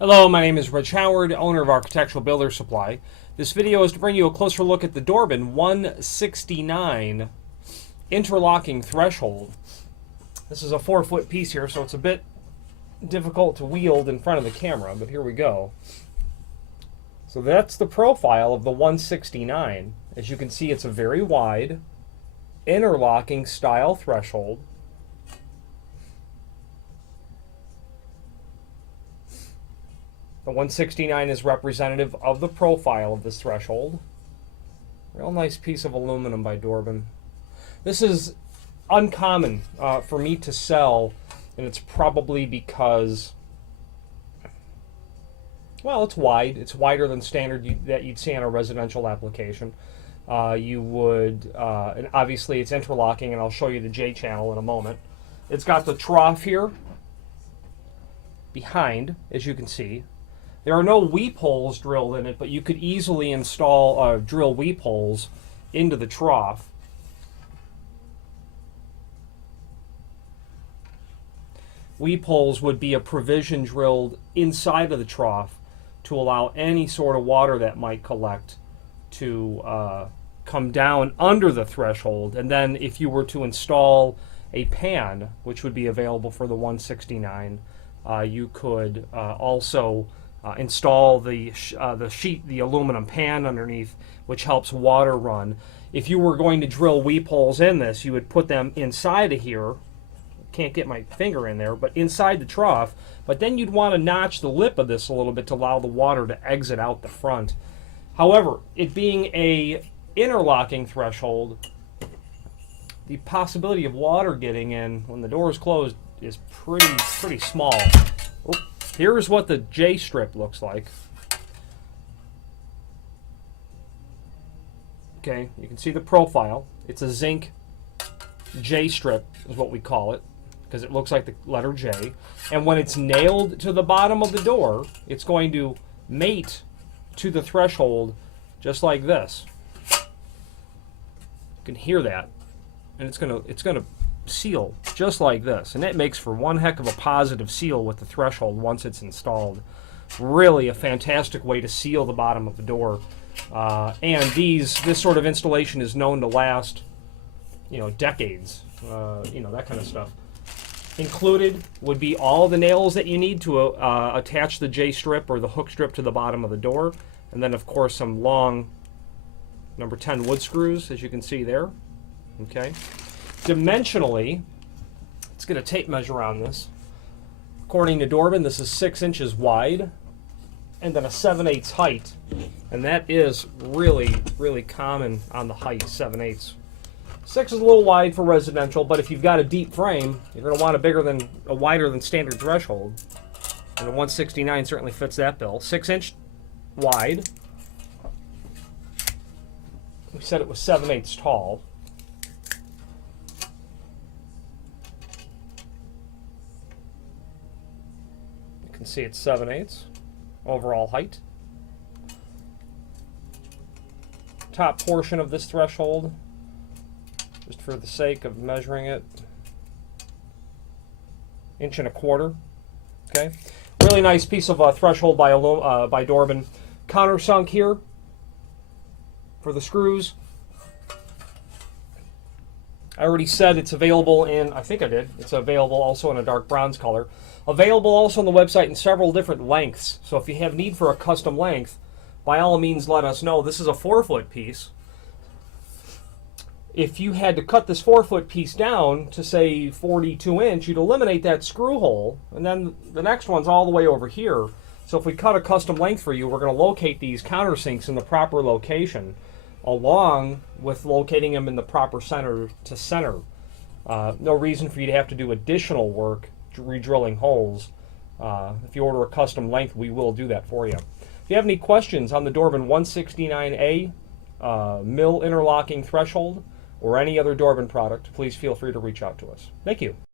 Hello, my name is Rich Howard, owner of Architectural Builder Supply. This video is to bring you a closer look at the Dorbin 169 interlocking threshold. This is a 4-foot piece here, so it's a bit difficult to wield in front of the camera, but here we go. So that's the profile of the 169. As you can see, it's a very wide interlocking style threshold. The 169 is representative of the profile of this threshold. Real nice piece of aluminum by Dorbin. This is uncommon for me to sell, and it's probably because, well, it's wide. It's wider than standard that you'd see on a residential application. And obviously it's interlocking, and I'll show you the J channel in a moment. It's got the trough here behind, as you can see. There are no weep holes drilled in it, but you could easily install drill weep holes into the trough. Weep holes would be a provision drilled inside of the trough to allow any sort of water that might collect to come down under the threshold. And then if you were to install a pan, which would be available for the 169, you could also install the aluminum pan underneath, which helps water run. If you were going to drill weep holes in this, you would put them inside of here. Can't get my finger in there, but inside the trough. But then you'd want to notch the lip of this a little bit to allow the water to exit out the front. However, it being a interlocking threshold, the possibility of water getting in when the door is closed is pretty small. Oh. Here's what the J strip looks like. Okay, you can see the profile. It's a zinc J strip is what we call it, because it looks like the letter J. And when it's nailed to the bottom of the door, it's going to mate to the threshold just like this. You can hear that. And it's gonna seal just like this, and that makes for one heck of a positive seal with the threshold once it's installed. Really a fantastic way to seal the bottom of the door, and this sort of installation is known to last, decades. That kind of stuff. Included would be all the nails that you need to attach the J strip or the hook strip to the bottom of the door, and then of course some long number 10 wood screws, as you can see there. Okay. Dimensionally, let's get a tape measure on this. According to Dorbin, this is 6 inches wide and then a 7/8 height. And that is really common on the height, 7/8. 6 is a little wide for residential, but if you've got a deep frame, you're going to want a wider than standard threshold. And the 169 certainly fits that bill. 6 inch wide. We said it was 7/8 tall. You can see it's 7/8 overall height. Top portion of this threshold, just for the sake of measuring it, 1.25 inches. Okay, really nice piece of threshold by Dorbin. Countersunk here for the screws. I already said it's available in, I think I did, it's available also in a dark bronze color. Available also on the website in several different lengths. So if you have need for a custom length, by all means let us know. This is a 4-foot piece. If you had to cut this 4-foot piece down to say 42 inch, you'd eliminate that screw hole, and then the next one's all the way over here. So if we cut a custom length for you, we're going to locate these countersinks in the proper location, along with locating them in the proper center to center. No reason for you to have to do additional work re-drilling holes. If you order a custom length, we will do that for you. If you have any questions on the Dorbin 169A mill interlocking threshold or any other Dorbin product, please feel free to reach out to us. Thank you.